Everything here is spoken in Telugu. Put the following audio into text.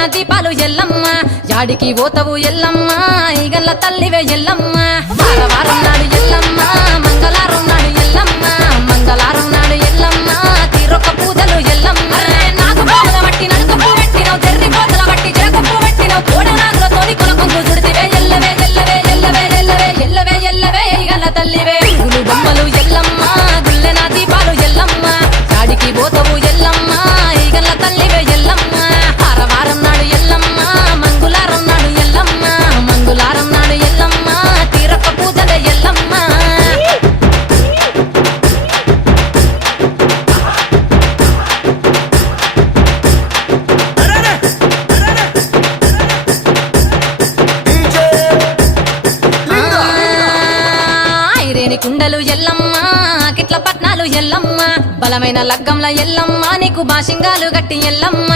గుల్లెన దీపాలు ఎల్లమ్మ యాడికి పోతవు ఎల్లమ్మ ఈగల్ల తల్లివే ఎల్లమ్మ వారం నాడు ఎల్లమ్మ మంగళారం నాడు ఎల్లమ్మ మంగళారం నాడు ఎల్లమ్మ తీరొక్క పూజలు ఎల్లమ్మ నాకు బాధ బట్టి నలుకప్పు పెట్టినవు జర్రి కోతల బట్టి జరకప్పు పెట్టినవు కోడనాగులతోని కొనకొంగు చుడితివే ఎల్లవే ఎల్లవే ఎల్లవే ఎల్లవే ఎల్లవే ఎల్లవే ఈగల్ల తల్లివే గులు బొమ్మలు ఎల్లమ్మ గుల్లెన దీపాలు ఎల్లమ్మ యాడికి పోతవు ఎల్లమ్మ ఈగల్ల తల్లివే ఎల్లమ్మ వారం నాడు ఎల్లమ్మ మంగళారం నాడు ఎల్లమ్మ మంగళారం నాడు ఎల్లమ్మ తీరొక్క పూజల ఎల్లమ్మ ఐరేని కుండలు ఎల్లమ్మ కిట్ల పట్నాలు ఎల్లమ్మ బలమైన లగ్గంల ఎల్లమ్మ నీకు బాషింగాలు గట్టి ఎల్లమ్మ